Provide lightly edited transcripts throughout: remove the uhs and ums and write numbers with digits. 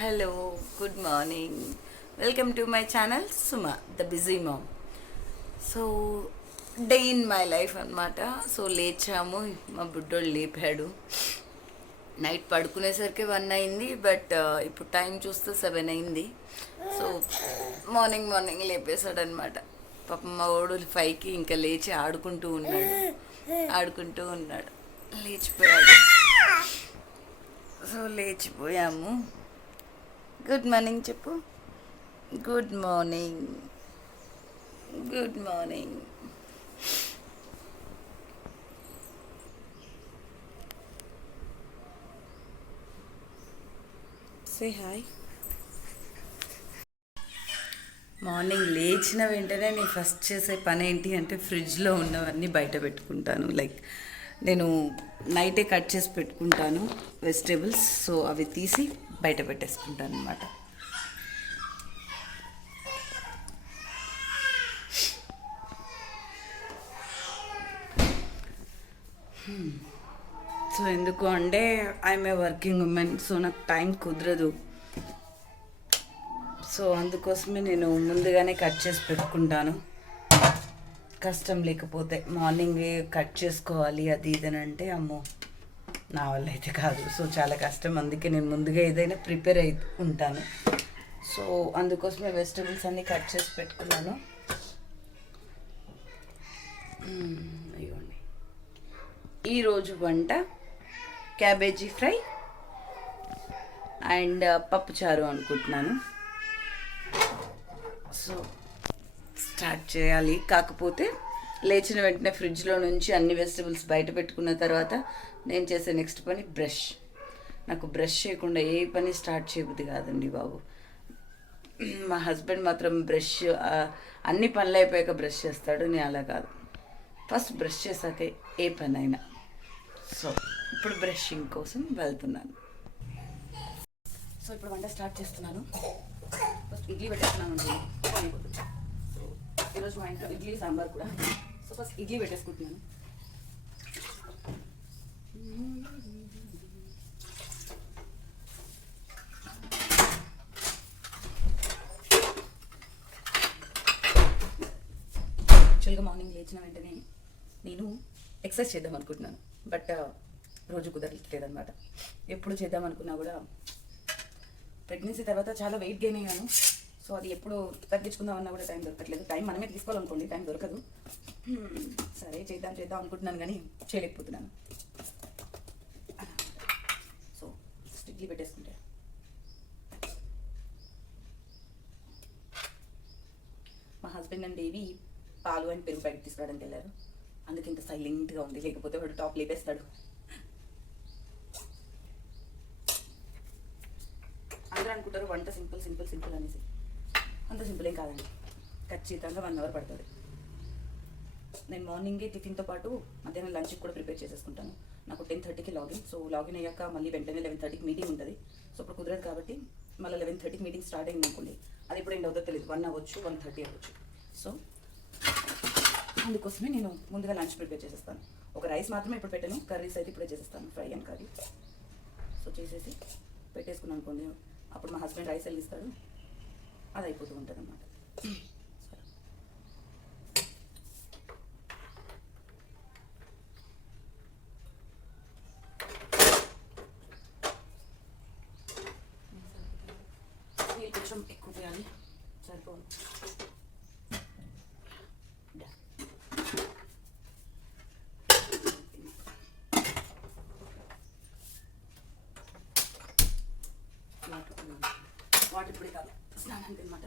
Hello, good morning. Welcome to my channel Suma the busy ma'am. So day in my life అనమాట. సో లేచాము, మా బుడ్డోడు లేపాడు. నైట్ పడుకునేసరికి 1 అయింది, బట్ ఇప్పుడు టైం చూస్తే 7 అయింది. సో మార్నింగ్ లేపేశాడు అనమాట. పాపం మా వాడు 5కి ఇంకా లేచి ఆడుకుంటూ ఉన్నాడు. లేచిపోయాడు. సో లేచిపోయాము. గుడ్ మార్నింగ్ చెప్పు. Good morning. Say hi. Morning లేచిన వెంటనే నేను ఫస్ట్ చేసే పని ఏంటి అంటే ఫ్రిడ్జ్లో ఉన్నవన్నీ బయట పెట్టుకుంటాను. లైక్ నేను నైటే కట్ చేసి పెట్టుకుంటాను వెజిటేబుల్స్. సో అవి తీసి బయట పెట్టేసుకుంటాను అనమాట. సో ఎందుకు అంటే I'm a working women. So నాకు టైం కుదరదు. సో అందుకోసమే నేను ముందుగానే కట్ చేసి పెట్టుకుంటాను. కష్టం లేకపోతే మార్నింగే కట్ చేసుకోవాలి అది ఇదని అంటే అమ్మో నా వల్ల అయితే కాదు. సో చాలా కష్టం. అందుకే నేను ముందుగా ఏదైనా ప్రిపేర్ అయి ఉంటాను. సో అందుకోసమే వెజిటబుల్స్ అన్నీ కట్ చేసి పెట్టుకున్నాను. అయ్యోండి, ఈరోజు వంట క్యాబేజీ ఫ్రై అండ్ పప్పుచారు అనుకుంటున్నాను. సో స్టార్ట్ చేయాలి. కాకపోతే లేచిన వెంటనే ఫ్రిడ్జ్లో నుంచి అన్ని వెజిటబుల్స్ బయట పెట్టుకున్న తర్వాత నేను చేసే నెక్స్ట్ పని బ్రష్. నాకు బ్రష్ చేయకుండా ఏ పని స్టార్ట్ చేయబుద్ది కాదండి బాబు. మా హస్బెండ్ మాత్రం బ్రష్ అన్ని పనులు అయిపోయాక బ్రష్ చేస్తాడు. నేను అలా కాదు, ఫస్ట్ బ్రష్ చేశాకే ఏ పని అయినా. సో ఇప్పుడు బ్రషింగ్ కోసం వెళ్తున్నాను. సో ఇప్పుడు వంట స్టార్ట్ చేస్తున్నాను. ఫస్ట్ ఇడ్లీ పెట్టేస్తున్నాను. ఈరోజు మా ఇంట్లో ఇడ్లీ సాంబార్ కూడా. సో ఫస్ట్ ఇడ్లీ పెట్టేసుకుంటున్నాను. యాక్చువల్గా మార్నింగ్ లేచిన వెంటనే నేను ఎక్సర్సైజ్ చేద్దాం అనుకుంటున్నాను, బట్ రోజు కుదరట్లేదన్నమాట. ఎప్పుడు చేద్దాం అనుకున్నా కూడా ప్రెగ్నెన్సీ తర్వాత చాలా వెయిట్ గెయిన్ అయ్యాను. సో అది ఎప్పుడు తగ్గించుకుందామన్నా కూడా టైం దొరకట్లేదు. టైం మనమే తీసుకోవాలనుకోండి, టైం దొరకదు. సరే చేద్దాం అనుకుంటున్నాను కానీ చేయలేకపోతున్నాను. సో ఇడ్లీ పెట్టేసుకుంటే మా హస్బెండ్ అండ్ బేబీ పాలు అండ్ పెరుగు ప్యాకెట్ తీసుకురావడానికి వెళ్ళారు. అందుకే ఇంత సైలెంట్గా ఉంది, లేకపోతే వాడు టాప్ లేపేస్తాడు. అందరూ అనుకుంటారు వంట సింపుల్ అనేసి. అంత సింపుల్ ఏం కాదండి. ఖచ్చితంగా 1 అవర్ పడుతుంది. నేను మార్నింగే టిఫిన్తో పాటు మధ్యాహ్నం లంచ్కి కూడా ప్రిపేర్ చేసేసుకుంటాను. నాకు 10:30కి లాగిన్. సో లాగిన్ అయ్యాక మళ్ళీ వెంటనే 11:30కి మీటింగ్ ఉంటుంది. సో ఇప్పుడు కుదరదు కాబట్టి మళ్ళీ 11:30కి మీటింగ్ స్టార్ట్ అయింది అనుకోండి, అది ఇప్పుడు ఎండ్ అవుతుందో తెలియదు. 1 అవ్వచ్చు, 1:30 అవ్వచ్చు. సో అందుకోసమే నేను ముందుగా లంచ్ ప్రిపేర్ చేసేస్తాను. ఒక రైస్ మాత్రమే ఇప్పుడు పెట్టాను, కర్రీస్ అయితే ఇప్పుడే చేసేస్తాను, ఫ్రై అండ్ కర్రీ. సో చేసేసి పెట్టేసుకున్నాను అనుకోండి, అప్పుడు మా హస్బెండ్ రైస్ వెళ్ళిస్తాడు, అది అయిపోతూ ఉంటుంది అన్నమాట. నీళ్ళు కొంచెం ఎక్కువ వేయాలి, సరిపోదు. వాటర్ ఇప్పుడే కాదు, స్నానానికి అనమాట.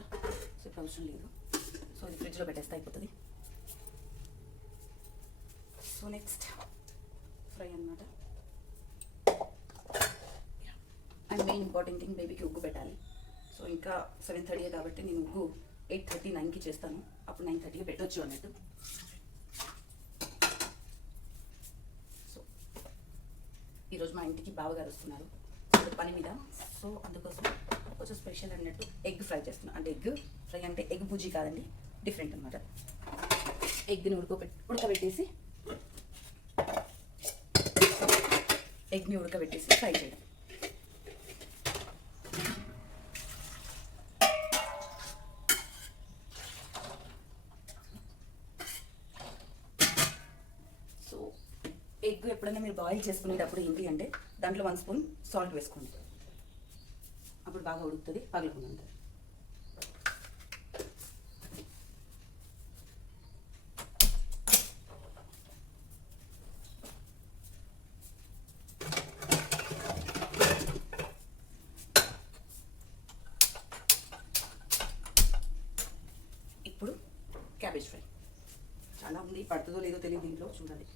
సో ఇప్పుడు అవసరం లేదు. సో ఇది ఫ్రిడ్జ్లో పెట్టేస్తే అయిపోతుంది. సో నెక్స్ట్ ఫ్రై అనమాట. అండ్ మెయిన్ ఇంపార్టెంట్ థింగ్, బేబీకి ఉగ్గు పెట్టాలి. సో ఇంకా 7:30 కాబట్టి నేను ఉగ్గు 8:30, 9కి చేస్తాను. అప్పుడు 9:30కి పెట్టవచ్చు అన్నట్టు. సో ఈరోజు మా ఇంటికి బావగారు వస్తున్నారు పని మీద. సో అందుకోసం కొంచెం స్పెషల్ అన్నట్టు ఎగ్ ఫ్రై చేస్తున్నాను. అంటే ఎగ్ ఫ్రై అంటే ఎగ్ బుజ్జి కాదండి, డిఫరెంట్ అనమాట. ఎగ్ని ఉడకబెట్టేసి ఎగ్ని ఉడకబెట్టేసి ఫ్రై చేయడం. ఎగ్ ఎప్పుడైనా మీరు బాయిల్ చేసుకునేటప్పుడు ఏంటి అంటే దాంట్లో 1 స్పూన్ సాల్ట్ వేసుకోండి, అప్పుడు బాగా ఉడుకుతుంది, పగలకుండా ఉంటుంది. ఇప్పుడు క్యాబేజ్ ఫ్రై చాలా ఉంది, పడుతుందో లేదో తెలియదు, దీంట్లో చూడాలి.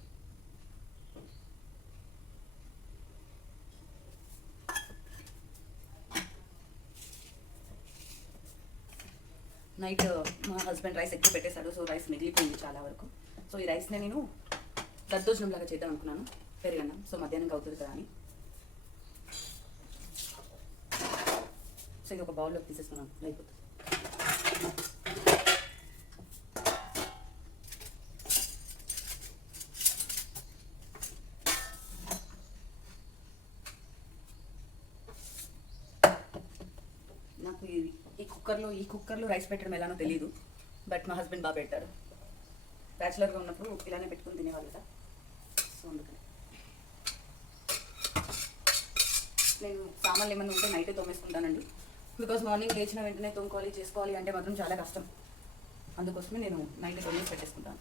నైట్ మా హస్బెండ్ రైస్ ఎక్కువ పెట్టేశాడు, సో రైస్ మిగిలిపోయింది చాలా వరకు. సో ఈ రైస్ని నేను దద్దోజనం లాగా చేద్దాం అనుకున్నాను, పెరుగన్నం. సో మధ్యాహ్నం అవుతుంది కదా అని. సో ఇది ఒక బౌల్లోకి తీసేసుకున్నాను, అయిపోతుంది. నాకు ఈ కుక్కర్లో రైస్ పెట్టడం ఎలానో తెలియదు, బట్ మా హస్బెండ్ బాగా పెట్టారు. బ్యాచిలర్గా ఉన్నప్పుడు ఇలానే పెట్టుకుని తినేవాళ్ళు కదా, సో అందుకని నేను సామాన్లు ఏమన్నా ఉంటే నైటే తోమేసుకుంటానండి. బికాజ్ మార్నింగ్ లేచిన వెంటనే తోముకోవాలి చేసుకోవాలి అంటే మాత్రం చాలా కష్టం. అందుకోసమే నేను నైటే తోమేసి పెట్టేసుకుంటాను.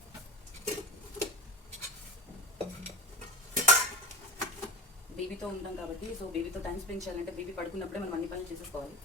బేబీతో ఉంటాం కాబట్టి, సో బేబీతో టైం స్పెండ్ చేయాలంటే బేబీ పడుకున్నప్పుడే మనం అన్ని పనులు చేసేసుకోవాలి.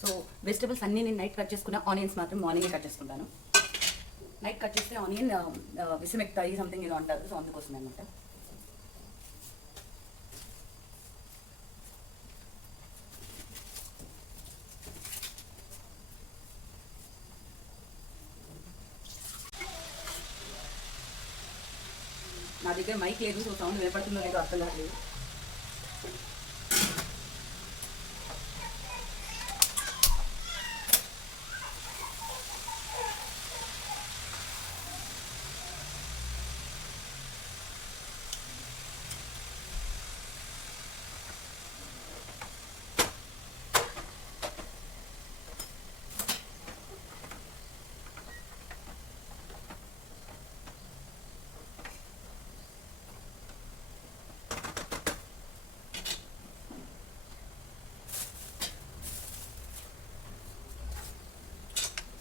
సో వెజిటబుల్స్ అన్నీ నేను నైట్ కట్ చేసుకున్న, ఆనియన్స్ మాత్రం మార్నింగే కట్ చేసుకుంటాను. నైట్ కట్ చేస్తే ఆనియన్ విసిమెక్తాయి సంథింగ్ ఏదో అంటారు, సో అందుకోసం అనమాట. నా దగ్గర మైక్ లేదు, సో సౌండ్ వినపడుతుందో లేదో అర్థం కాలేదు.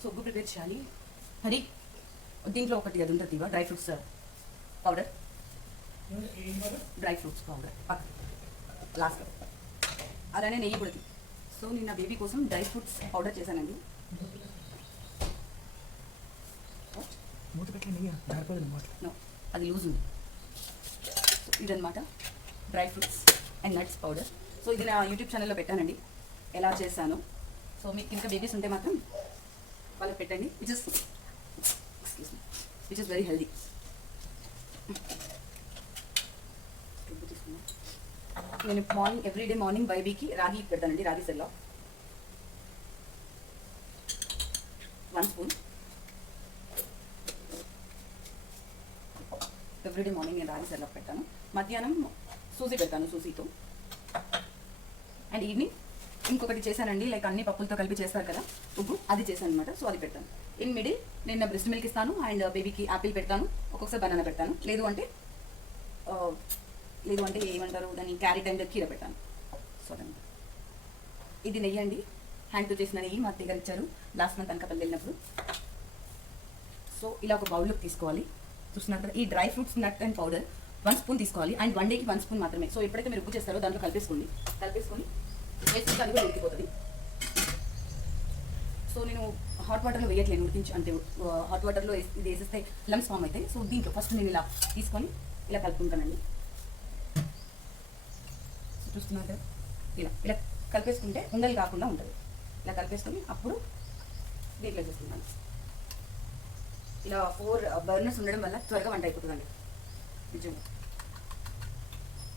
సో ఉగ్గు ప్రిపేర్ చేయాలి. మరి దీంట్లో ఒకటి అది ఉంటుంది dry fruits powder, dry fruits powder పక్క లాస్ట్, అలానే నెయ్యి కూడా. సో నేను నా బేబీ కోసం డ్రై ఫ్రూట్స్ పౌడర్ చేశానండి. అది లూజ్ ఉంది. సో ఇదనమాట dry fruits and nuts powder. So ఇది నా యూట్యూబ్ ఛానల్లో పెట్టానండి ఎలా చేశాను. సో మీకు ఇంకా బేబీస్ ఉంటే మాత్రం వాళ్ళకి పెట్టండి, విచ్ ఇస్ వెరీ హెల్దీ. నేను మార్నింగ్ ఎవ్రీడే మార్నింగ్ బేబీకి రాగి పెడతానండి, రాగి సెల్లో 1 స్పూన్. ఎవ్రీడే మార్నింగ్ నేను రాగి సెల్లో పెడతాను. మధ్యాహ్నం సూజీ పెడతాను, సూజీతో. అండ్ ఈవినింగ్ ఇంకొకటి చేశానండి, లైక్ అన్ని పప్పులతో కలిపి చేస్తారు కదా ఉగ్గు, అది చేశాను అనమాట. సో అది పెడతాను. ఇన్ మిడిల్ నేను నా బ్రెస్ట్ మిల్క్ ఇస్తాను, అండ్ బేబీకి యాపిల్ పెడతాను, ఒక్కొక్కసారి బనానా పెడతాను, లేదు అంటే ఏమంటారు దాన్ని, క్యారెట్ అండ్ కీర పెడతాను. సో అదనమాట. ఇది నెయ్యి అండి, హ్యాండ్తో చేసిన నెయ్యి మా దగ్గర ఇచ్చారు లాస్ట్ మంత్ అనకాపల్లి వెళ్ళినప్పుడు. సో ఇలా ఒక బౌల్లోకి తీసుకోవాలి. చూస్తున్నారు కదా, ఈ dry fruits nut and powder 1 spoon తీసుకోవాలి, అండ్ 1 డేకి 1 స్పూన్ మాత్రమే. సో ఎప్పుడైతే మీరు ఉగ్గు చేస్తారో దాంట్లో కలిపేసుకొని వేసుకుంటే అది కూడా ఉడికిపోతుంది. హాట్ వాటర్లో వేయట్లేదు ఉడికించి, అంటే హాట్ వాటర్లో ఇది వేసేస్తే లమ్స్ ఫామ్ అవుతాయి. సో దీంట్లో ఫస్ట్ నేను ఇలా తీసుకొని ఇలా కలుపుకుంటానండి. చూస్తున్నారు కదా, ఇలా ఇలా కలిపేసుకుంటే ఉండలు కాకుండా ఉంటుంది. ఇలా కలిపేసుకొని అప్పుడు దీంట్లో చేసుకుంటాను. ఇలా 4 బర్నర్స్ ఉండడం వల్ల త్వరగా వంట అయిపోతుందండి. నిజంగా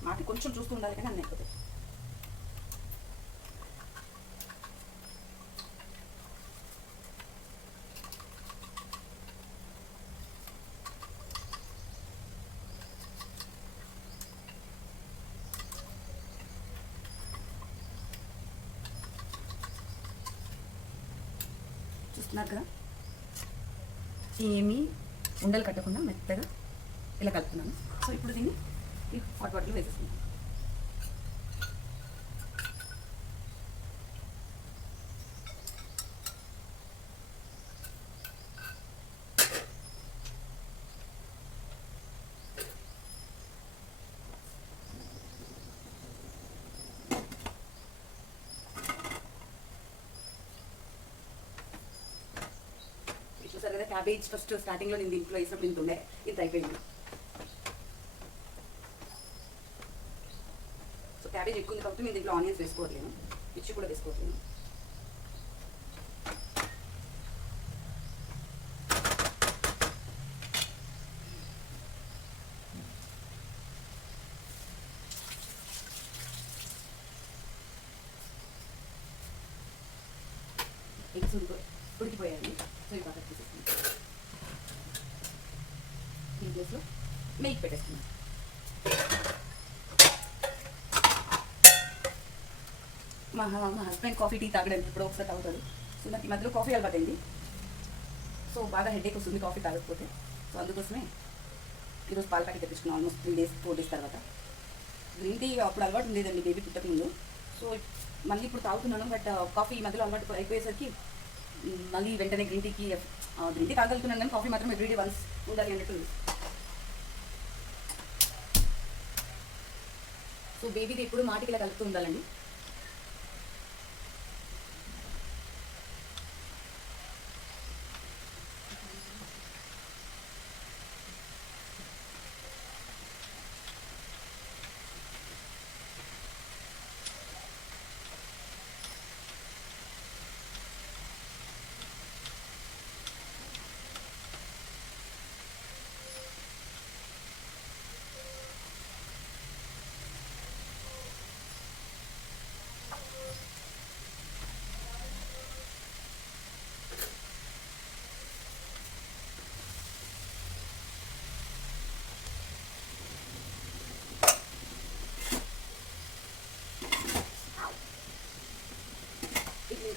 మాకు కొంచెం చూస్తూ ఉండాలి కానీ అన్నీ అయిపోతాయి. చూస్తున్నారు కదా, ఏమీ ఉండలు కట్టకుండా మెత్తగా ఇలా కలుపుతున్నాను. సో ఇప్పుడు దీన్ని ఈ హాట్ వాటర్లో వేసేస్తున్నాను. చూసారు కదా, క్యాబేజ్ ఫస్ట్ స్టార్టింగ్లో నేను దీంట్లో వేసినప్పుడు ఇంత ఉండే, ఇంత అయిపోయింది. సో క్యాబేజ్ ఎక్కువ ఉంది కాబట్టి నేను దీంట్లో ఆనియన్స్ వేసుకోవట్లేను, మిర్చి కూడా వేసుకోవట్లేను. ఎగ్స్ ఉడికిపోయాయండి. సో ఈ పక్కన తీసేస్తున్నాను. ఈ ప్లేస్లో నెయ్యి పెట్టేస్తున్నాను. మా హస్బెండ్ కాఫీ టీ తాగడానికి ఇప్పుడు ఒకసారి తాగుతాడు. సో నాకు ఈ మధ్యలో కాఫీ అలవాటైంది. సో బాగా హెడేక్ వస్తుంది కాఫీ తాగకపోతే. సో అందుకోసమే ఈరోజు పాల ప్యాకెట్ తెప్పించుకున్నాను. ఆల్మోస్ట్ 3 days 4 days తర్వాత. గ్రీన్ టీ అప్పుడు అలవాటు ఉండేదండి బేబీ పుట్టక ముందు. సో మళ్ళీ ఇప్పుడు తాగుతున్నాను. బట్ కాఫీ ఈ మధ్యలో అలవాటు అయిపోయేసరికి మళ్ళీ వెంటనే గ్రీన్ టీ తాగలుగుతున్నాను, కానీ కాఫీ మాత్రం ఎవ్రీడే వన్స్ ఉండాలి అన్నట్టు. సో బేబీకి ఎప్పుడు మాటికి ఇలా కలుపుతూ ఉండాలండి.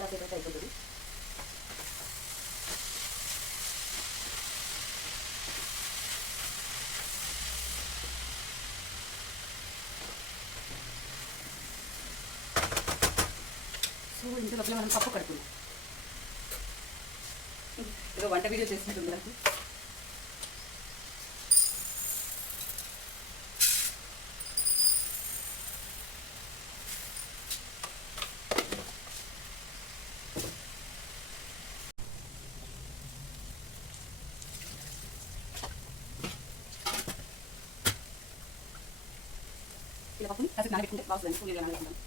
కాసేపు అయిపోతుంది. సో ఇంత లోపల మనం పప్పు కడుపున్నాం. ఏదో వంట వీడియో చేసినట్టుంది నాకు. ఇలా పప్పుని కాసేపు నానబెట్టుకుంటే బాగుంటుంది. స్కూల్ ఇలా నానబెట్టుకుంటాం.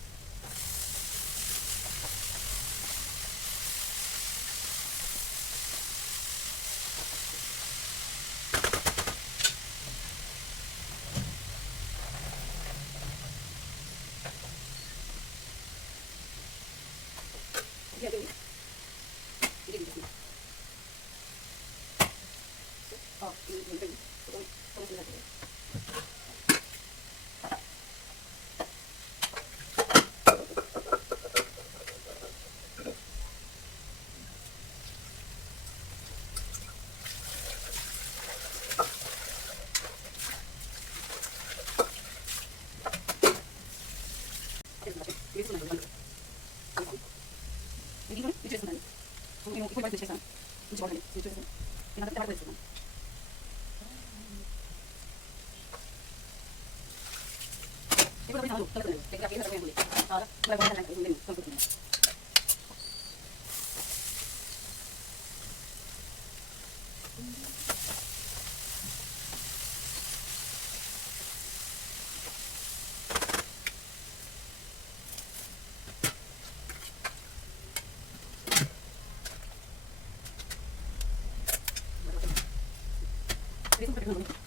వేసుకుని పెట్టుకున్నాను.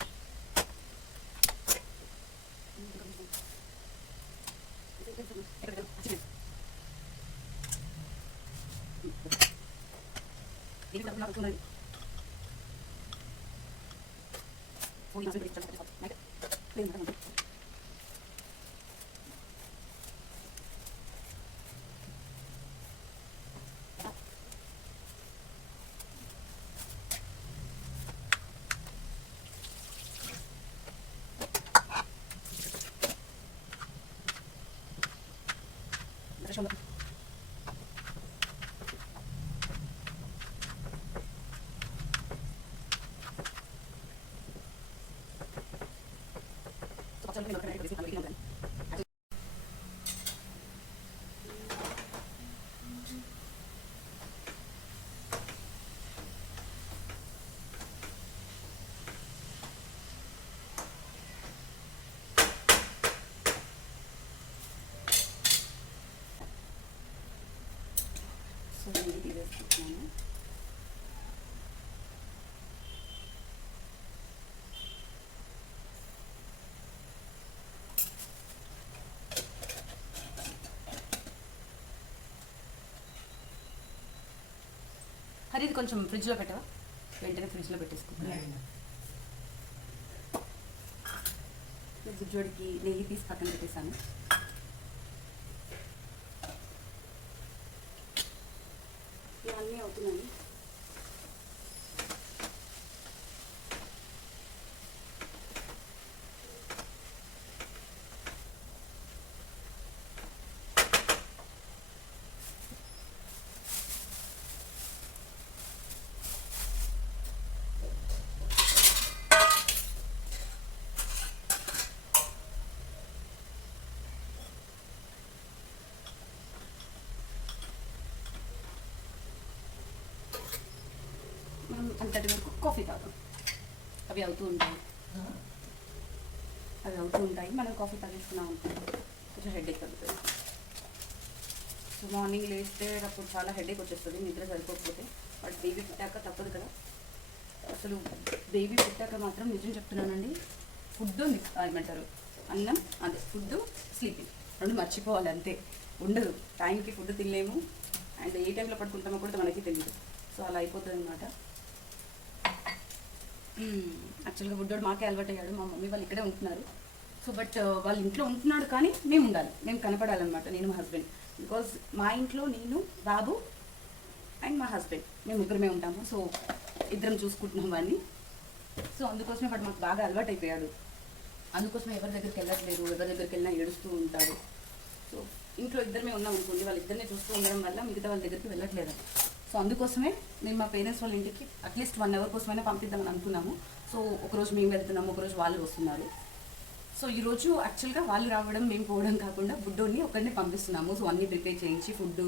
దీనికి నాకు వస్తుంది. సో ఈ మసాలా లేదు మేడం. సో ఇది తీసేసుకుంటున్నాను. హరి ఇది కొంచెం ఫ్రిడ్జ్లో పెట్టవా? వెంటనే ఫ్రిడ్జ్లో పెట్టేసుకుంటాను. గుజ్జోడికి నెయ్యి తీసి పక్కన పెట్టేశాను. ఇవన్నీ అవుతున్నాయి. మనం అంతటి వరకు కాఫీ తాగాం. అవి అవుతూ ఉంటాయి. మనం కాఫీ తాగేసుకున్నాం అనుకుంటాం, కొంచెం హెడేక్ తగ్గుతుంది. సో మార్నింగ్ లేస్తే అప్పుడు చాలా హెడేక్ వచ్చేస్తుంది నిద్ర సరిపోకపోతే. బట్ బేబీ పుట్టాక తప్పదు కదా. అసలు బేబీ పుట్టాక మాత్రం నిజం చెప్తున్నానండి, ఫుడ్ ఏమంటారు అన్నం, అదే ఫుడ్ స్లీపింగ్ రెండు మర్చిపోవాలి అంతే. ఉండదు, టైంకి ఫుడ్ తినలేము, అండ్ ఏ టైంలో పడుకుంటామో కూడా మనకి తెలియదు. సో అలా అయిపోతుంది అనమాట. యాక్చువల్గా బుడ్డోడు మాకే అలవాటు అయ్యాడు. మా మమ్మీ వాళ్ళు ఇక్కడే ఉంటున్నారు. సో బట్ వాళ్ళు ఇంట్లో ఉంటున్నాడు కానీ మేము ఉండాలి, మేము కనపడాలన్నమాట, నేను మా హస్బెండ్. బికాజ్ మా ఇంట్లో నేను, బాబు అండ్ మా హస్బెండ్, మేము ముగ్గురమే ఉంటాము. సో ఇద్దరం చూసుకుంటున్నాం వాడిని. సో అందుకోసమే వాడు మాకు బాగా అలవాటు అయిపోయాడు. అందుకోసమే ఎవరి దగ్గరికి వెళ్ళట్లేదు, ఎవరి దగ్గరికి వెళ్ళినా ఏడుస్తూ ఉంటాడు. సో ఇంట్లో ఇద్దరమే ఉన్నాం అనుకోండి, వాళ్ళు ఇద్దరినే చూస్తూ ఉండడం వల్ల మిగతా వాళ్ళ దగ్గరికి వెళ్ళట్లేదు. సో అందుకోసమే మేము మా పేరెంట్స్ వాళ్ళ ఇంటికి అట్లీస్ట్ 1 అవర్ కోసమైనా పంపిద్దామని అనుకున్నాము. సో ఒకరోజు మేము వెళ్తున్నాము, ఒకరోజు వాళ్ళు వస్తున్నారు. సో ఈరోజు యాక్చువల్గా వాళ్ళు రావడం మేము పోవడం కాకుండా బుడ్డోని ఒకరిని పంపిస్తున్నాము. సో అన్నీ ప్రిపేర్ చేయించి ఫుడ్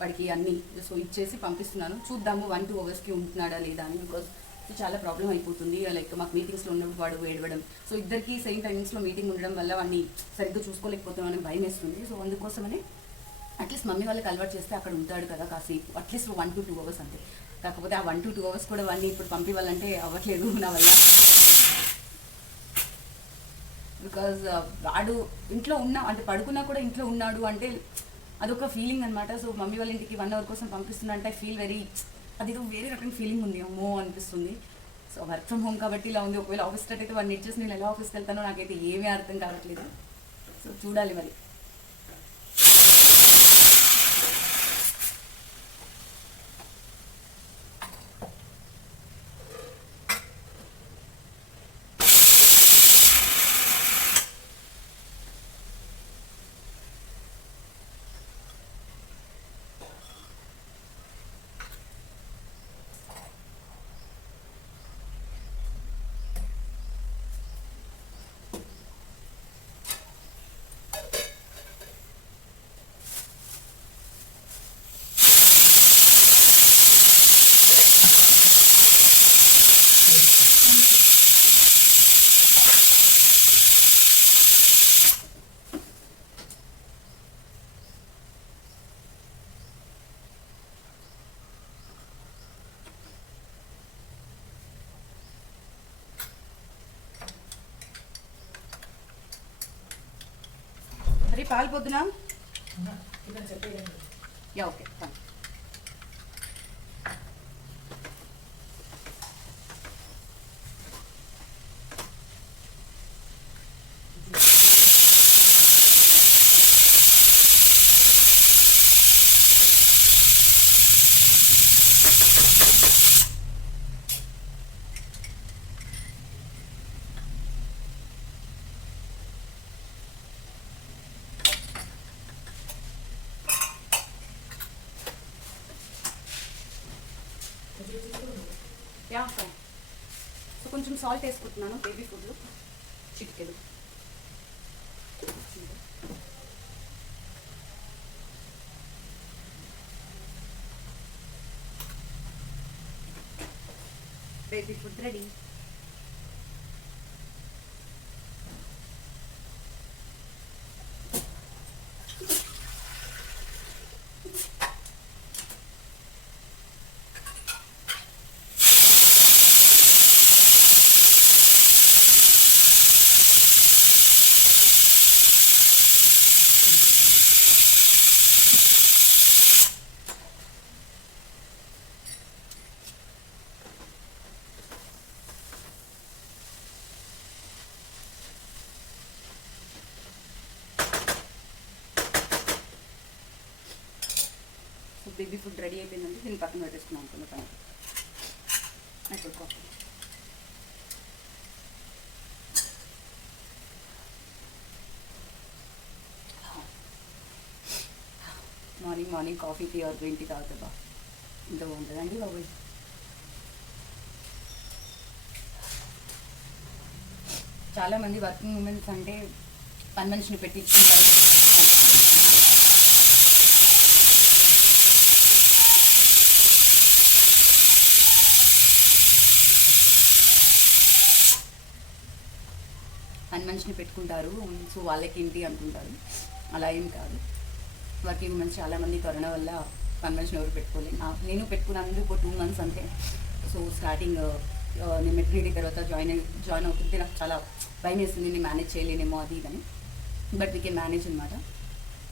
వాడికి అన్నీ సో ఇచ్చేసి పంపిస్తున్నాను. చూద్దాము 1-2 అవర్స్కి ఉంటున్నాడా లేదా అని. బికాజ్ చాలా ప్రాబ్లం అయిపోతుంది. లైక్ మాకు మీటింగ్స్లో ఉన్నప్పుడు వాడు ఏడవడం, సో ఇద్దరికి సేమ్ టైమింగ్స్లో మీటింగ్ ఉండడం వల్ల వాడిని సరిగ్గా చూసుకోలేకపోతామని భయం వేస్తుంది. సో అందుకోసమని అట్లీస్ట్ మమ్మీ వాళ్ళకి అలవాటు చేస్తే అక్కడ ఉంటాడు కదా కాసేపు, అట్లీస్ట్ 1-2 అవర్స్ అంతే. కాకపోతే ఆ 1-2 అవర్స్ కూడా వాడిని ఇప్పుడు పంపివ్వాలంటే అవ్వట్లేదు నా వల్ల. బికాజ్ వాడు ఇంట్లో అంటే పడుకున్నా కూడా ఇంట్లో ఉన్నాడు అంటే అదొక ఫీలింగ్ అనమాట. సో మమ్మీ వాళ్ళ ఇంటికి 1 అవర్ కోసం పంపిస్తున్నా అంటే ఐ ఫీల్ వెరీ, అది వేరే రకమైన ఫీలింగ్ ఉంది, అమ్మో అనిపిస్తుంది. సో వర్క్ ఫ్రమ్ హోమ్ కాబట్టి ఇలా ఉంది. ఒకవేళ ఆఫీస్ స్టార్ట్ అయితే 1 ఇచ్చేసి నేను ఎలా ఆఫీస్కి వెళ్తానో నాకైతే ఏమీ అర్థం కావట్లేదు. సో చూడాలి మరి. కాలిపోద్దునా? Yeah okay fine. Yeah fine. So కొంచెం సాల్ట్ వేసుకుంటున్నాను బేబీ ఫుడ్లో, చిటికెలు. Baby food ready. So baby food ready అయిపోయిందండి. దీన్ని పక్కన పెట్టేసుకున్నాం అనుకున్న పని. ఇప్పుడు coffee. Morning coffee tea or green tea తాగుతా బా, ఇంత బాగుంటుందండి బాబు. చాలామంది వర్కింగ్ ఉమెన్స్ అంటే పని మనిషిని పెట్టించుకుంటారు. పని మనిషిని పెట్టుకుంటారు, సో వాళ్ళకి ఏంటి అనుకుంటారు. అలా ఏం కాదు. వర్కింగ్ ఉమెన్స్ చాలామంది కరోనా వల్ల పని మనిషిని ఎవరు పెట్టుకోలేదు. నేను పెట్టుకున్నాను ఒక 2 months అంతే. సో స్టార్టింగ్ నేను మెటర్నిటీ తర్వాత జాయిన్ అవుతుంటే నాకు చాలా భయం వేస్తుంది, నేను మేనేజ్ చేయలేనేమో అది ఇదని. బట్ వీ కెన్ మేనేజ్ అనమాట.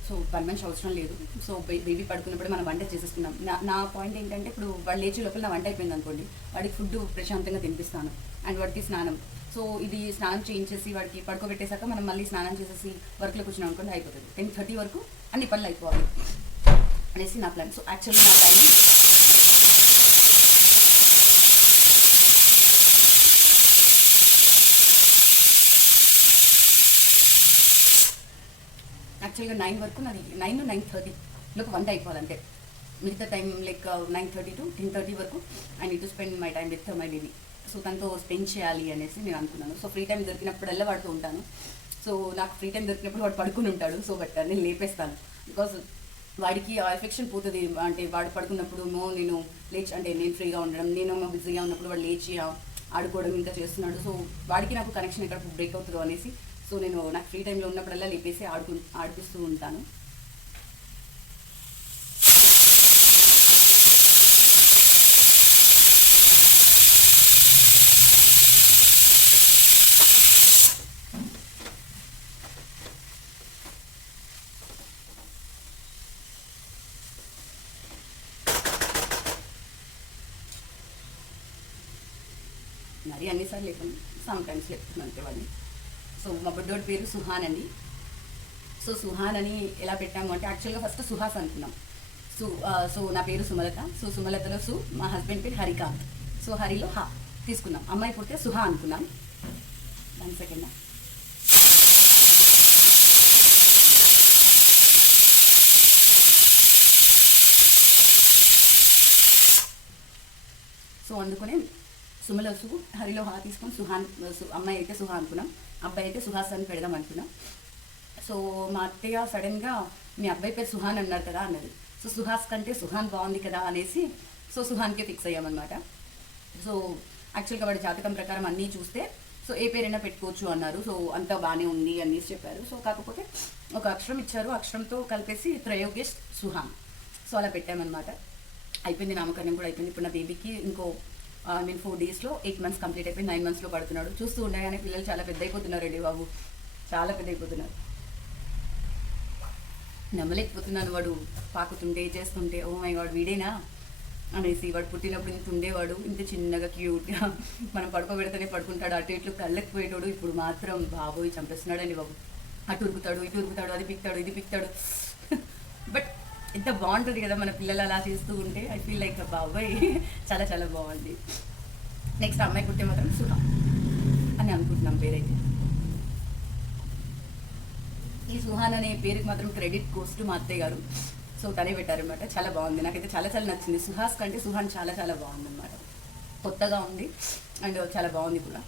సో పని మనిషి అవసరం లేదు. సో బేబీ పడుకున్నప్పుడు మనం వంట చేసేసుకున్నాం. నా పాయింట్ ఏంటంటే, ఇప్పుడు వాళ్ళు లేచే లోపల నా వంట అయిపోయింది అనుకోండి, వాడికి ఫుడ్ ప్రశాంతంగా తినిపిస్తాను అండ్ వాడికి స్నానం. సో ఇది స్నానం చేయించేసి వాడికి పడుకోబెట్టేశాక మనం మళ్ళీ స్నానం చేసేసి వర్క్లో కూర్చున్నాం అనుకోండి, అయిపోతుంది. 10:30 వరకు అన్ని పనులు అయిపోవాలి అనేసి నా ప్లాన్. సో యాక్చువల్లీ నా టైం యాక్చువల్గా 9 వరకు నాది 9 to 9:30 లోపు వంట అయిపోవాలంటే. మిగతా టైం లైక్ 9:30 to 10:30 వరకు I need to spend my time with my baby. So తనతో స్పెండ్ చేయాలి అనేసి నేను అనుకున్నాను. సో ఫ్రీ టైం దొరికినప్పుడల్లా వాడుతూ ఉంటాను. సో నాకు ఫ్రీ టైం దొరికినప్పుడు వాడు పడుకుని ఉంటాడు. సో బట్ నేను లేపేస్తాను, బికాజ్ వాడికి ఆ ఎఫెక్షన్ పోతుంది. అంటే వాడు పడుకున్నప్పుడు నేను లేచి, అంటే నేను ఫ్రీగా ఉండడం, నేను బిజీగా ఉన్నప్పుడు వాడు లేచి ఆడుకోవడం ఇంకా చేస్తున్నాడు. సో వాడికి నాకు కనెక్షన్ ఎక్కడ బ్రేక్ అవుతుందో అనేసి, సో నేను నాకు ఫ్రీ టైంలో ఉన్నప్పుడల్లా లేపేసి ఆడిపిస్తూ ఉంటాను. మరి అన్నిసార్లు లేకుండా సమ్ టైమ్స్ లేపుతున్నాను అంతే వాడిని. సో మా బుడ్డోడి పేరు సుహాన్ అండి. సో సుహాన్ అని ఎలా పెట్టాము అంటే, యాక్చువల్గా ఫస్ట్ సుహాస్ అనుకున్నాం. సో నా పేరు సుమలత. సో సుమలతలో మా హస్బెండ్ పేరు హరికాంత్. సో హరిలో హా తీసుకున్నాం. అమ్మాయి పుడితే సుహా అనుకున్నాం. 1 second. సో అందుకనే సుమలో హరిలో హా తీసుకొని సుహాన్, అమ్మాయి అయితే సుహా అనుకున్నాం, అబ్బాయి అయితే సుహాస్ అని పెడదాం అనుకున్నాం. సో మా అత్తయ్య సడన్గా మీ అబ్బాయి పేరు సుహాన్ అన్నారు కదా అన్నది. సో సుహాస్ కంటే సుహాన్ బాగుంది కదా అనేసి సో సుహాన్కే ఫిక్స్ అయ్యామన్నమాట. సో యాక్చువల్గా వాడి జాతకం ప్రకారం అన్నీ చూస్తే సో ఏ పేరైనా పెట్టుకోవచ్చు అన్నారు. సో అంతా బాగానే ఉంది అనేసి చెప్పారు. సో కాకపోతే ఒక అక్షరం ఇచ్చారు, అక్షరంతో కలిపేసి త్రయోగేష్ సుహాన్, సో అలా పెట్టామన్నమాట. అయిపోయింది, నామకరణం కూడా అయిపోయింది. ఇప్పుడు నా బేబీకి ఇంకో 4 daysలో 8 months కంప్లీట్ అయిపోయింది. 9 monthsలో పడుతున్నాడు. చూస్తూ ఉండగానే పిల్లలు చాలా పెద్ద అయిపోతున్నారండి బాబు, చాలా పెద్ద అయిపోతున్నారు. నమ్మలేకపోతున్నాను. వాడు పాకుతుంటే చేస్తుంటే ఓ మై గాడ్ వీడేనా అనేసి. వాడు పుట్టినప్పుడు ఇంత ఉండేవాడు, ఇంత చిన్నగా క్యూట్గా మనం పడుకోబెడితేనే పడుకుంటాడు, అటు ఇట్లు కళ్ళకి పోయేటోడు. ఇప్పుడు మాత్రం బాబోయ్ చంపేస్తున్నాడండి బాబు. అటు ఉరుకుతాడు, ఇటు ఉరుకుతాడు, అది పిక్తాడు, ఇది పిక్తాడు. బట్ ఎంత బాగుంటుంది కదా మన పిల్లలు అలా చేస్తూ ఉంటే. ఐ ఫీల్ లైక్ బాబోయ్ చాలా చాలా బాగుంది. నెక్స్ట్ అమ్మాయి పుట్టే మాత్రం సుహా అని అనుకుంటున్నాం పేరైతే. ఈ సుహాన్ అనే పేరుకి మాత్రం క్రెడిట్ కోస్ట్ మా అత్తయ్య గారు. సో తనే పెట్టారనమాట. చాలా బాగుంది, నాకైతే చాలా చాలా నచ్చింది. సుహాస్ కంటే సుహాన్ చాలా చాలా బాగుంది అనమాట. కొత్తగా ఉంది అండ్ చాలా బాగుంది కూడా.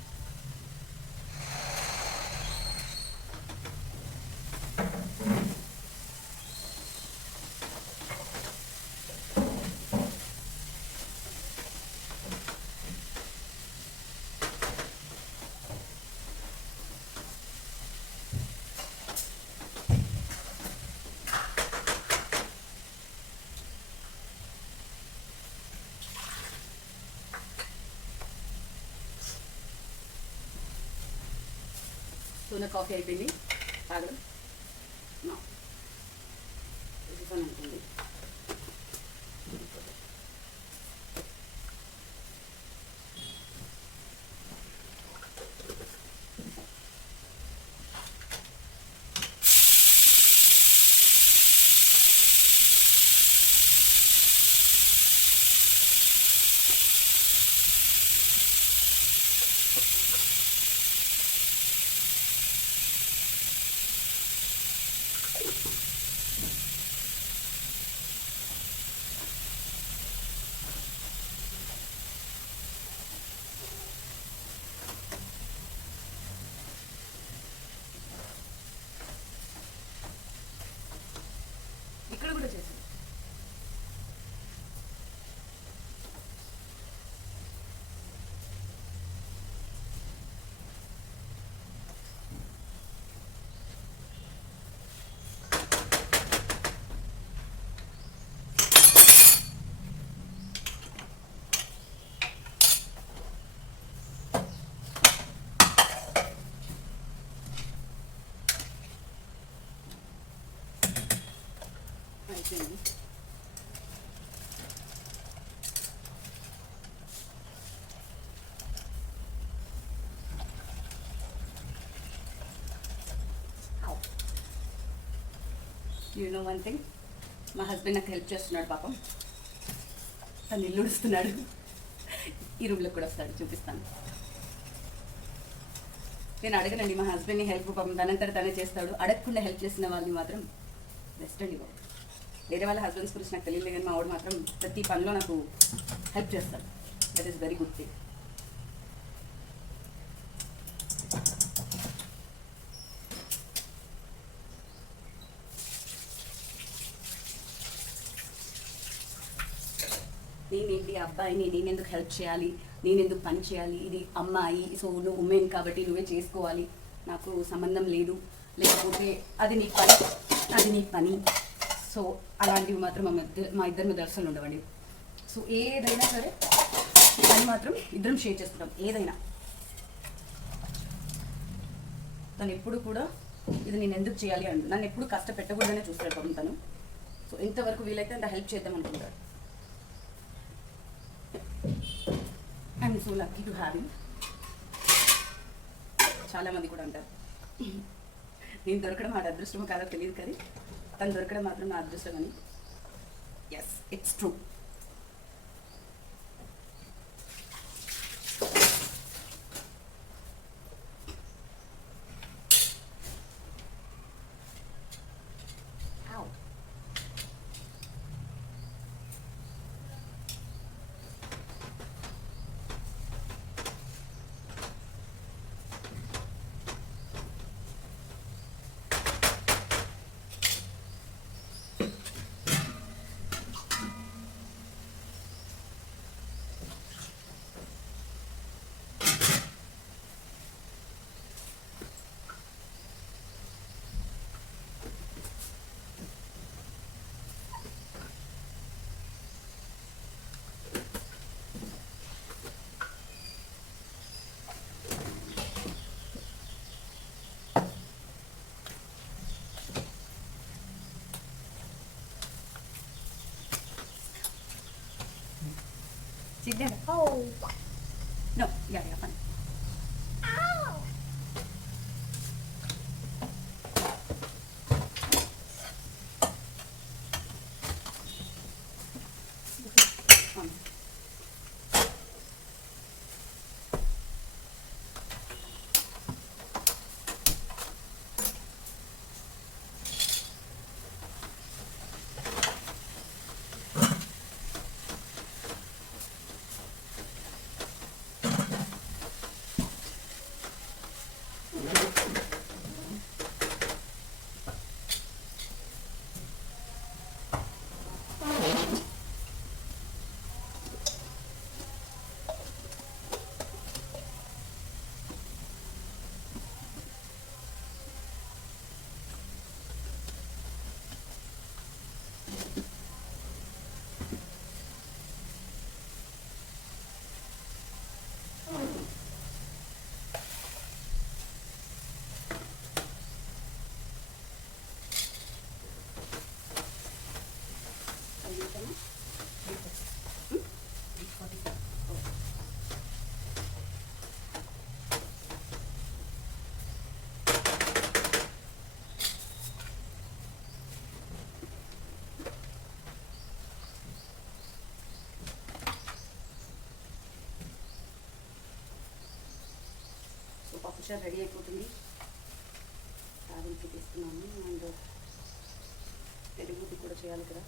సో నా కాఫీ అయిపోయింది తాగడం. అనుకోండి ఇక్కడ కూడా చేసాను. అయిపోయింది. యూ నో వన్ థింగ్, మా హస్బెండ్ నాకు హెల్ప్ చేస్తున్నాడు పాపం. తను ఇల్లు ఉడుస్తున్నాడు. ఈ రూమ్లో కూడా వస్తాడు, చూపిస్తాను. నేను అడగనండి మా హస్బెండ్ని హెల్ప్, పాపం తనంతట తనే చేస్తాడు. అడగకుండా హెల్ప్ చేసిన వాళ్ళని మాత్రం బెస్ట్ అండి బాబు. వేరే వాళ్ళ హస్బెండ్స్ గురించి నాకు తెలియదు కానీ మా వాడు మాత్రం ప్రతి పనిలో నాకు హెల్ప్ చేస్తాడు. That is very good thing. నేనేంటి అబ్బాయిని నేనెందుకు హెల్ప్ చేయాలి, నేనెందుకు పని చేయాలి, ఇది అమ్మాయి, సో నువ్వు ఉమెన్ కాబట్టి నువ్వే చేసుకోవాలి, నాకు సంబంధం లేదు, లేకపోతే అది నీ పని, అది నీ పని. సో అలాంటివి మాత్రం మా ఇద్దరి మీద అసలు ఉండవండి. సో ఏదైనా సరే పని మాత్రం ఇద్దరం షేర్ చేసుకుంటాం. ఏదైనా తను ఎప్పుడు కూడా ఇది నేను ఎందుకు చేయాలి అంటు నన్ను ఎప్పుడు కష్టపెట్టకూడదనే చూస్తాడు పాపం తను. సో ఎంతవరకు వీలైతే అంత హెల్ప్ చేద్దాం అనుకుంటాడు. I'm so lucky to have him. చాలామంది కూడా అంటారు నేను దొరకడం ఆడ అదృష్టమో కాదో తెలియదు కానీ తను దొరకడం మాత్రం నా అదృష్టం అని. Yes, it's true. Sit there. Oh. No. Yeah, fine. On. So పప్పుచారు రెడీ అయిపోతుంది. తాలింపు తీస్తున్నాను. అండ్ పెరుగుది కూడా చేయాలి కదా.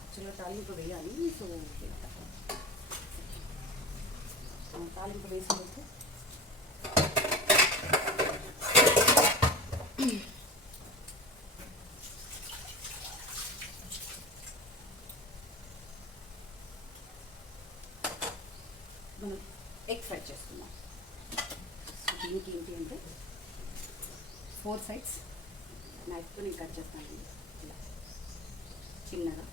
యాక్చువల్గా తాలింపు వేయాలి. సో తాలింపు వేసినట్టు మనం ఎగ్ ఫ్రై చేసుకున్నాం. సో దీనికి ఏంటి అంటే 4 సైడ్స్ నైఫ్తో నేను కట్ చేస్తాను. ఇలా చిన్నగా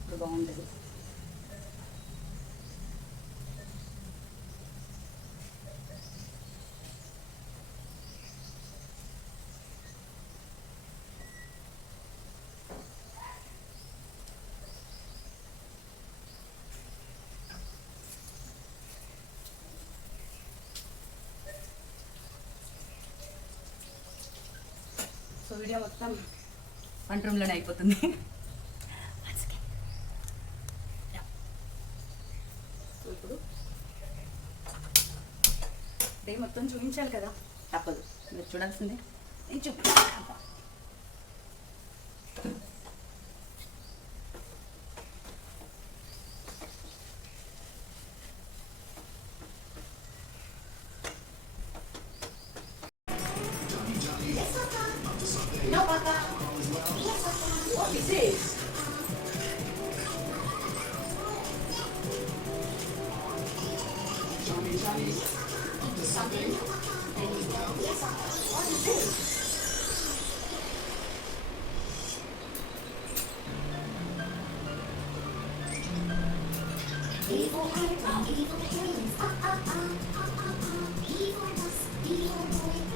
ఇప్పుడు బాగుంటుంది. సో వీడియో మొత్తం వంట రూమ్లోనే అయిపోతుంది. సో ఇప్పుడు డే మొత్తం చూపించాలి కదా, తప్పదు, మీరు చూడాల్సిందే. నేను చూపించాను. No, Papa. What is this? Something? What is this? Evil icon, evil dreams. Evil dust, evil boy.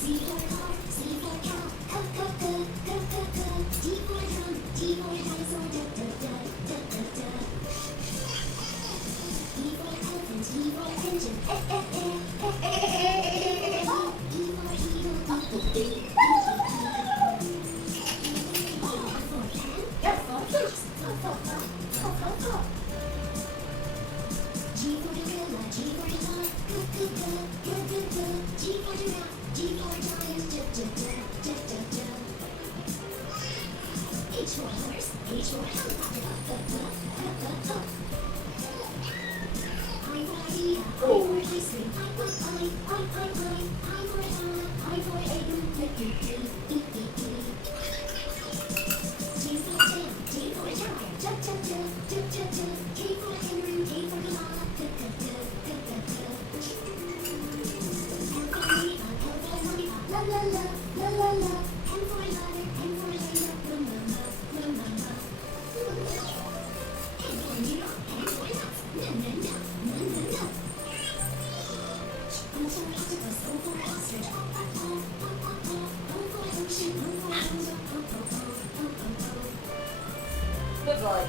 See your heart, see your cow. Evil drum, evil dinosaur. Evil elephant, evil engine. Evil hero of the day. Good boy.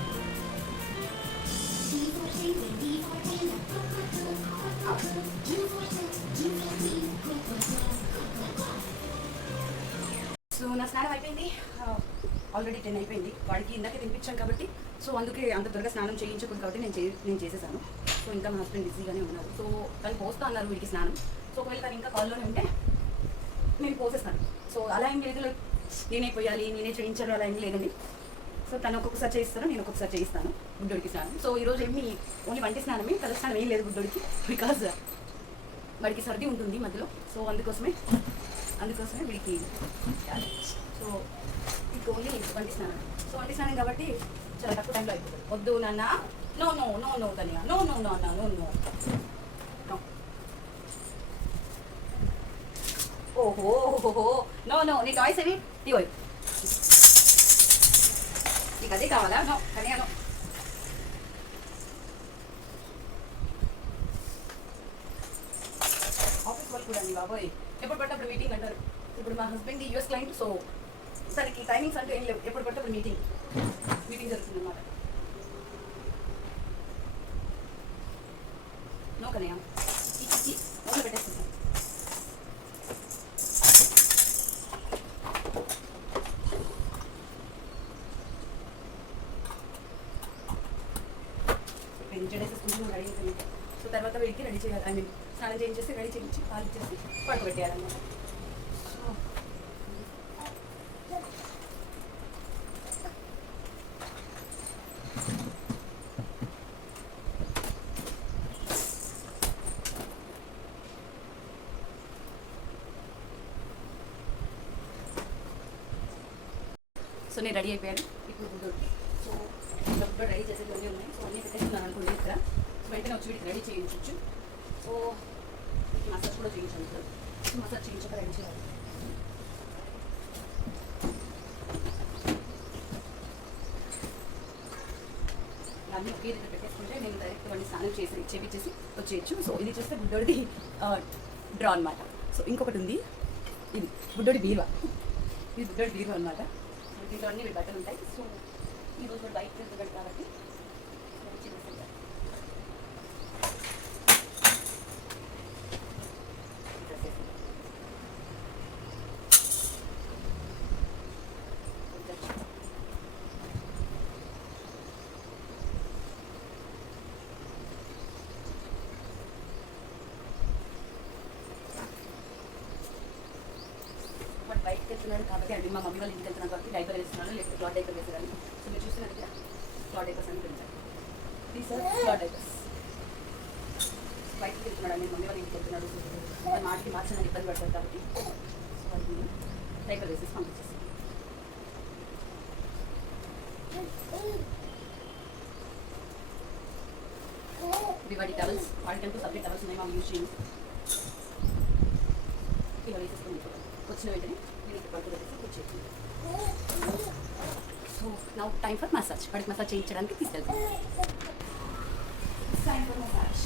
So నా స్నానం అయిపోయింది. ఆల్రెడీ 10 అయిపోయింది. వాడికి ఇందాకే తినిపించాను కాబట్టి సో అందుకే అంత త్వరగా స్నానం చేయించకూడదు కాబట్టి నేను చేసేసాను. సో ఇంకా మా హస్బెండ్ బిజీగానే ఉన్నారు. సో తను పోస్తా అన్నారు వీడికి స్నానం. సో ఒకవేళ తను ఇంకా కాల్లోనే ఉంటే నేను పోసేస్తాను. సో అలా ఏం లేదు, లైక్ నేనే పోయాలి నేనే చేయించాలి అలా ఏం లేదండి. సో తను ఒక్కొక్కసారి చేయిస్తాను, నేను ఒక్కొక్కసారి చేయిస్తాను గుడ్డోడికి స్నానం. సో ఈరోజు ఏమి ఓన్లీ వంటి స్నానమే, తల స్నానం ఏం లేదు గుడ్డోడికి. బికాజ్ వాడికి సర్ది ఉంటుంది మధ్యలో. సో అందుకోసమే వీడికి సో ఇది ఓన్లీ వంటి స్నానం. సో వంటి స్నానం కాబట్టి చాలా తక్కువ టైంలో అయిపోతుంది. వద్దు నాన్న, no no no no Tania, no no no అన్న, నో నో. ఓహో నో నో, నీ టాయ్స్ ఏవి తీవోయ్, నీకు అదే కావాలా? నో కనియా నో. ఆఫీస్ వాళ్ళు కూడా అండి బాబోయ్, ఎప్పుడు పడితే అప్పుడు మీటింగ్ అంటారు. ఇప్పుడు మా హస్బెండ్ యూఎస్ క్లయింట్. సో తనకి టైమింగ్స్ అంటూ ఏం లేవు, ఎప్పుడు పడితే అప్పుడు మీటింగ్ జరుగుతుంది అన్నమాట. నో కనియా, నోట్లో పెట్టేస్తాను. రెడీ అయిపోయింది. సో తర్వాత వీడికి రెడీ చేయాలి, ఐ మీన్ స్నానం చేయించేసి రెడీ చేయించి పాలు ఇచ్చేసి పడుకోబెట్టేయాలన్నమాట. సో నేను రెడీ అయిపోయాను. ఇప్పుడు గుడ్డోడికి సో గుడ్డోడు రెడీ చేసేది అన్నీ ఉన్నాయి. సో అన్నీ పెట్టేస్తున్నాను అనుకోండి ఇక్కడ. సో వెంటనే వచ్చి వీటికి రెడీ చేయించవచ్చు. సో మసాజ్ కూడా చేయించాను. ఇప్పుడు మసాజ్ చేయించాక రెడీ చేయాలి. అన్నీ ఒకే దగ్గర పెట్టేసుకుంటే నేను డైరెక్ట్ వాడిని స్నానం చేపించేసి వచ్చేయచ్చు. సో ఇది చూస్తే గుడ్డోడిది డ్రా అనమాట. సో ఇంకొకటి ఉంది, ఇది గుడ్డోడి బీరువా. ఇది గుడ్డోడి బీరువా అనమాట. దీంట్లో అన్ని బట్టలు ఉంటాయి. సో ఈరోజు కూడా బయట వెళ్తాడు కాబట్టి బయటకు వెళ్తున్నాడు కాబట్టి అది మా మమ్మీ వాళ్ళు ఇంటికి వెళ్తున్నాను కాబట్టి డైపర్ వేస్తున్నాను, లేకపోతే క్లాత్ డైపర్ వేసేదాన్ని. సో మీరు చూస్తున్నట్టుగా క్లాత్ డైపర్స్ అని పెంచాను. These are cloth diapers. బయటకు వెళ్తున్నాడు అండి, మమ్మీ వాళ్ళ ఇంటికి వెళ్తున్నాడు. మాటికి మార్చిన ఇబ్బంది పడతారు కాబట్టి సో అది డైపర్ వేసేసి పంపించేస్తాను. ఇవి వాడి టవల్స్, వాడికంటూ సపరేట్ టవల్స్ ఉన్నాయి, మాకు యూజ్ చేయండి. ఇలా వేసేసుకొని వచ్చిన వెంటనే దీనికి పడుకోబెట్టేసి కూర్చోండి. So now time for massage. వాడికి మసాజ్ చేయించడానికి తీసుకెళ్తాం. Time for massage.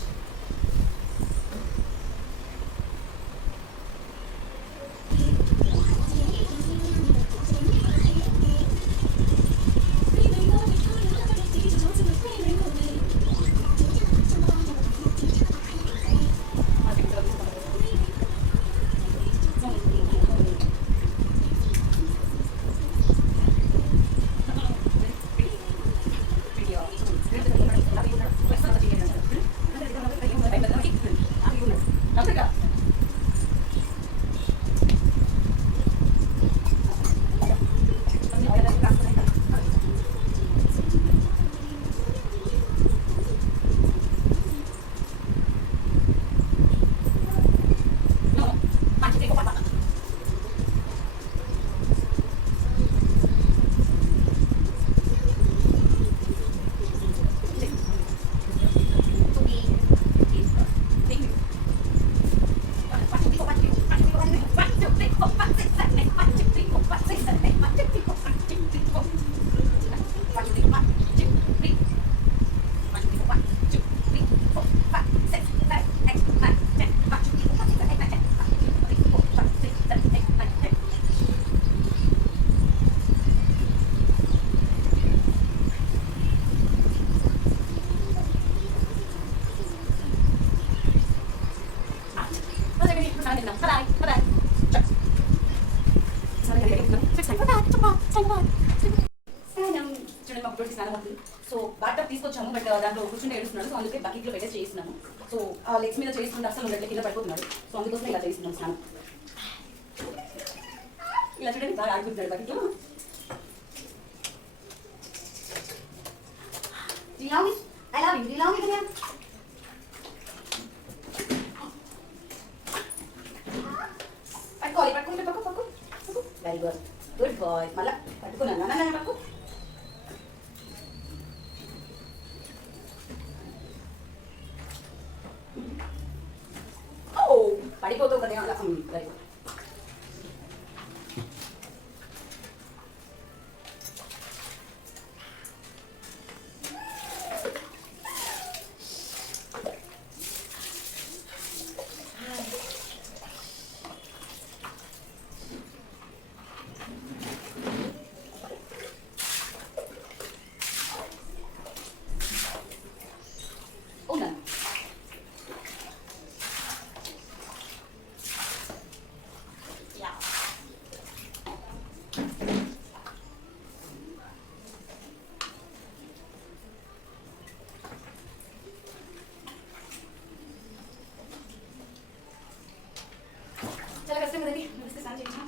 Bye-bye. Bye-bye. స్నానం చూడండి మా బుడ్డోడికి స్నానం అవుతుంది. సో బాటర్ తీసుకొచ్చాము బట్ దాంట్లో కూర్చుని ఏడుస్తున్నాడు. సో అందుకే బకెట్లో పెట్టేసి చేస్తున్నాము. సో ఆ లెగ్స్ మీద చేస్తుంటే అసలు ఉండట్లే కింద పడిపోతున్నాడు. సో అందుకోసం ఇలా చేస్తున్నాం స్నానం. ఇలా చూడండి బాగా ఆడుకుంటున్నాడు బకెట్లో. Do you love me? I love you. Do you love me, Kanya? పట్టుకోవాలి పట్టుకుంటే పట్టుకో. Very good. Good boy. మళ్ళా పట్టుకున్నాను నాన్న పట్టుకో. ఓ పడిపోతావు కదా అలా. Very good. ఉన్నాను. యా చాలా కష్టం కదండి నమస్తే స్నానం చేయించాం.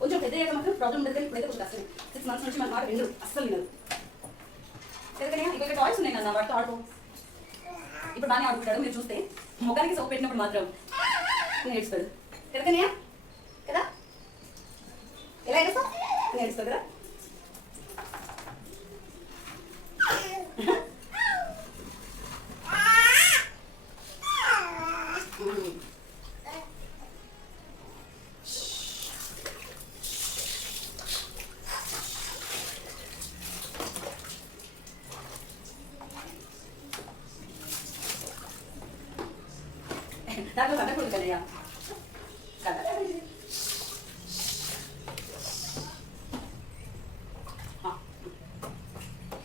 కొంచెం పెద్ద అయ్యాక మాత్రం ప్రాబ్లం ఉండదు కానీ ఇప్పుడైతే కొంచెం కష్టం. 6 months నుంచి మన మాట వినరు అస్సలు వినరు. ఎందుకని ఇక్కడ టాయ్స్ ఉన్నాయి కదా వాటితో ఆడుకో. ఇప్పుడు బాగానే ఆడుకుంటాడు. మీరు చూస్తే ముఖానికి సోపు పెట్టినప్పుడు మాత్రం నేర్చుకోడు. ఎందుకనియా కదా ఎలా ఏడుస్తావు నేర్చుకో కదా. దాంట్లో కట్టకూడదు కదయ్యా.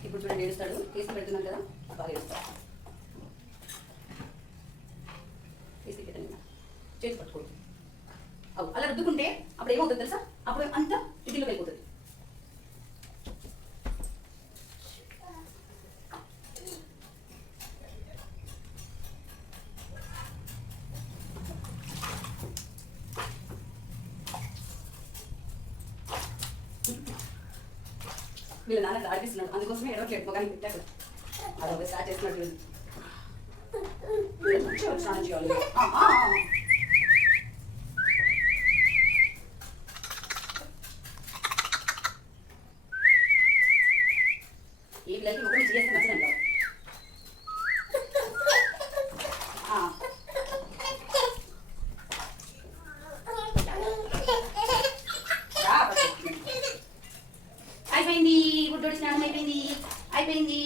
ఇప్పుడు చూడండి ఏడుస్తాడు. కేసు పెడుతున్నాను కదా బాగా ఏడుస్తాడు. కేసు పెట్టండి చేతి పట్టుకోండి. అవు అలా రుద్దుకుంటే అప్పుడు ఏమవుతుంది తెలుసా? అప్పుడు అంతా ఇంటిలోకి వెళ్ళిపోతుంది. వీళ్ళు నాన్న ఆడిపిస్తున్నాడు. అందుకోసమే ఎడవట్లేదు మొగానికి పెట్టాడు. అదొక స్టార్ట్ చేస్తున్నట్టు స్నానం చేయాలి. ఈ పిల్లలకి ముఖం చేస్తే నచ్చదండి. అయిపోయింది గుడ్డోడి స్నానం అయిపోయింది. అయిపోయింది.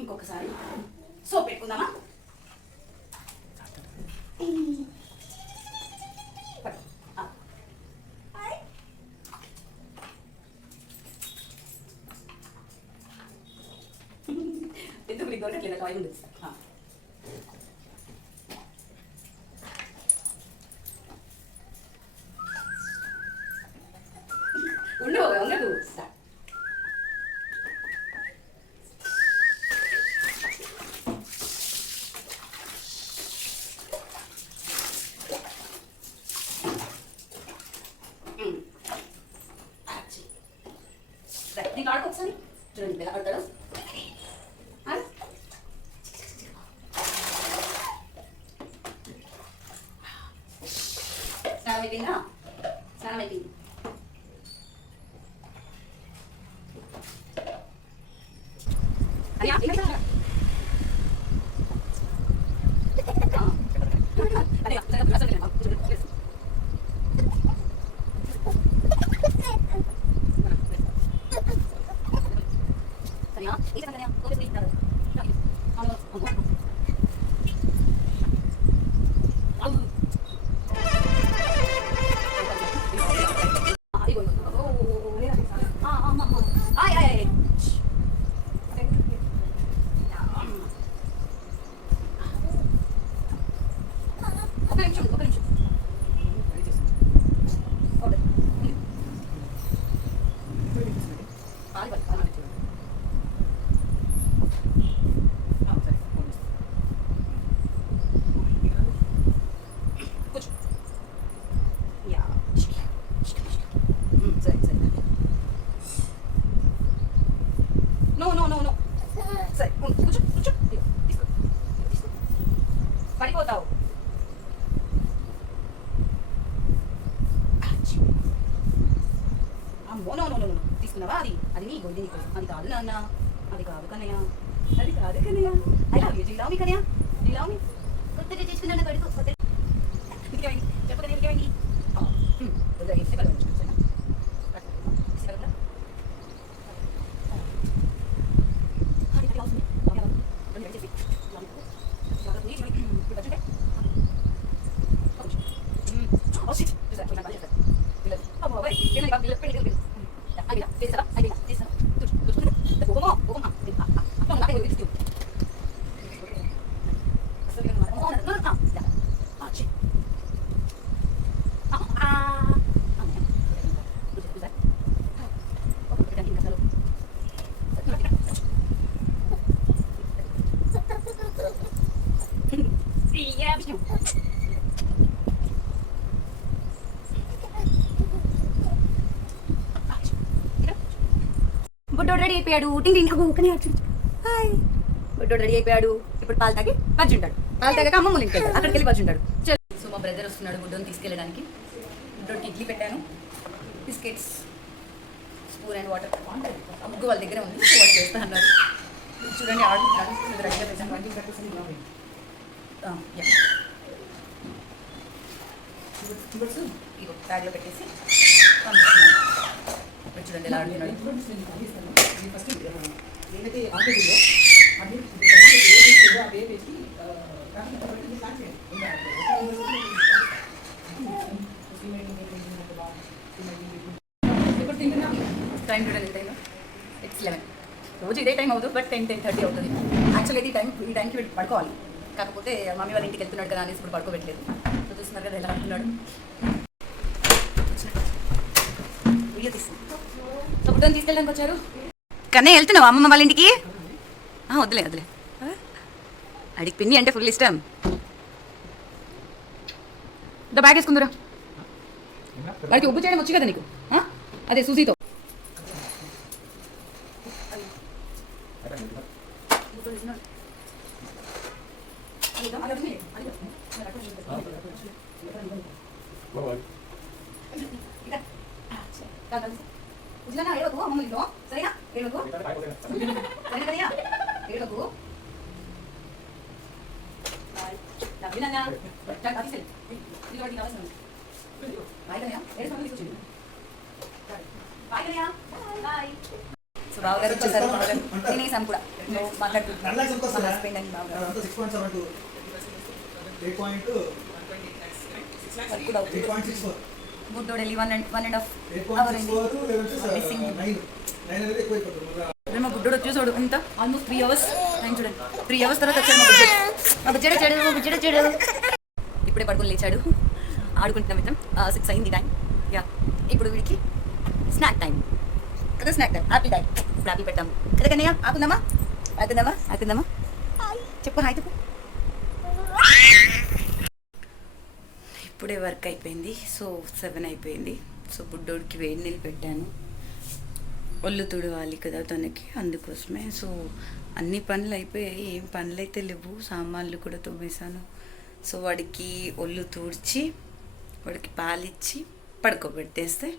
ఇంకొకసారి సోప్ పెట్టుకుందామా? ఎందుకు నీకు దొరకట్లేదా టాయ్ ఉంది? ఉండదు. దీంట్లో ఆడుకో ఒకసారి. చూడండి ఎలా ఆడతాడు. స్నానం అయిపోయిందా? స్నానం అయిపోయింది. అమ్మో నో నో నో నో తీసుకున్నావా అది అది నీకు ఇది నీకు అది కాదు నాన్న అది కాదు కన్నయ్య అది కాదు Kannayya I love you love మీ కన్నయ్య లవ్ మీ కొత్తగా చేసుకున్నాను కొడుకు కొత్త ఇంకేమైంది చెప్పకనే ఇంకేమైంది కొద్దిగా ఇస్తే కదా చూసాను ఇస్తే కదా అది అది అవసరం నేను చేసి లవ్ నీ చూడండి ఇప్పుడు వచ్చే Oh shit! Is that what I'm saying? Oh boy, can I go? Pretty good. I got this up. I got this up. Go on, go on. Don't let me do it. Oh no, no, no. Oh shit. Yeah, బుడ్డోడు రెడీ అయిపోయాడు టింగ్ టింగ్ కానీ హాయ్ బుడ్డోడు రెడీ అయిపోయాడు ఇప్పుడు పాలు తాగి పచ్చి ఉంటాడు పాలు తాగాక అమ్మ ఇంటికి వెళ్తాడు అక్కడికి వెళ్ళి పచ్చి ఉంటాడు సో మా బ్రదర్ వస్తున్నాడు బుడ్డోని తీసుకెళ్ళడానికి బుడ్డోడికి ఇడ్లీ పెట్టాను బిస్కెట్స్ స్పూన్ అండ్ వాటర్ ఆ ముగ్గు వాళ్ళ దగ్గర ఉంది సో వాళ్ళు చేస్తా అన్నారు చూడండి ఆడుతున్నాడు రెడీగా పెట్టాను ఇగో బ్యాగ్లో పెట్టేసి పంపిస్తున్నాను ఇప్పుడు చూడండి ఎలా ఆడుతున్నాడు టైం చూడండి ఎంత అయిందో ఇట్స్ 11 రోజు ఇదే టైం అవుతుంది బట్ 10:30 అవుతుంది యాక్చువల్లీ ఈ టైంకి వీడు పడుకోవాలి కాకపోతే మమ్మీ వాళ్ళ ఇంటికి వెళ్తున్నాడు కదా అనేసి ఇప్పుడు పడుకోబెట్టలేదు సో చూస్తున్నారు కదా ఎలా ఆడుతున్నాడు వీడియో తీస్తాను సో బుడ్డోని తీసుకెళ్ళడానికి వచ్చారు కన్నా వెళ్తున్నావు అమ్మమ్మ వాళ్ళ ఇంటికి వద్దులే వద్దులే అడిగి పిన్ని అంటే ఫుల్ ఇష్టం దా బ్యాగ్ వేసుకుందరా వాడికి ఉబ్బు చేయడం వచ్చు కదా నీకు అదే సూజీతో ఏడవకు అమ్మ ఇంట్లో సరేనా ఏడవకు సరేనా కదయ్యా ఏడవకు సో బావగారు వచ్చేసారు తినేసాం కూడా మాట్లాడుతున్నాం హస్బెండ్ అని బావగారు బుడ్డోడు వెళ్ళి 1.5 అవర్ మా బుడ్డోడు వచ్చేసాడు ఎంత ఆల్మోస్ట్ 3 అవర్స్ టైం చూడండి 3 అవర్స్ తర్వాత వచ్చాడు మా బుజ్జడు చెడు ఇప్పుడే పడుకొని లేచాడు ఆడుకుంటున్నాం ఇద్దరం 6 అయింది టైం యా ఇప్పుడు వీడికి స్నాక్ టైం కదా స్నాక్ టైం ఆపిల్ టైం ఇప్పుడు ఆపిల్ పెట్టాము కదా కన్నయ్య ఆకుందామా చెప్పు హాయ్ చెప్పు ఇప్పుడే వర్క్ అయిపోయింది సో 7 అయిపోయింది సో బుడ్డోడికి వేడి నీళ్ళు పెట్టాను ఒళ్ళు తుడవాలి కదా తనకి అందుకోసమే సో అన్ని పనులు అయిపోయాయి ఏం పనులు అయితే లేవు సామాన్లు కూడా తోమేశాను సో వాడికి ఒళ్ళు తుడిచి వాడికి పాలిచ్చి పడుకోబెట్టేస్తే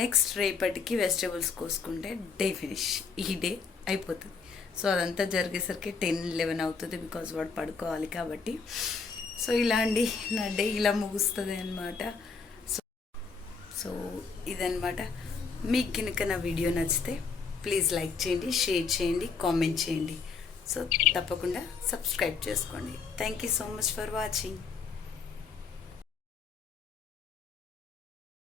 నెక్స్ట్ రేపటికి వెజిటేబుల్స్ కోసుకుంటే డే ఫినిష్ ఈ డే అయిపోతుంది సో అదంతా జరిగేసరికి 10-11 అవుతుంది బికాజ్ వాడు పడుకోవాలి కాబట్టి సో ఇలా అండి నా డే ఇలా ముగుస్తుంది అనమాట సో ఇదనమాట మీకు కనుక నా వీడియో నచ్చితే ప్లీజ్ లైక్ చేయండి షేర్ చేయండి కామెంట్ చేయండి సో తప్పకుండా సబ్స్క్రైబ్ చేసుకోండి thank you so much for watching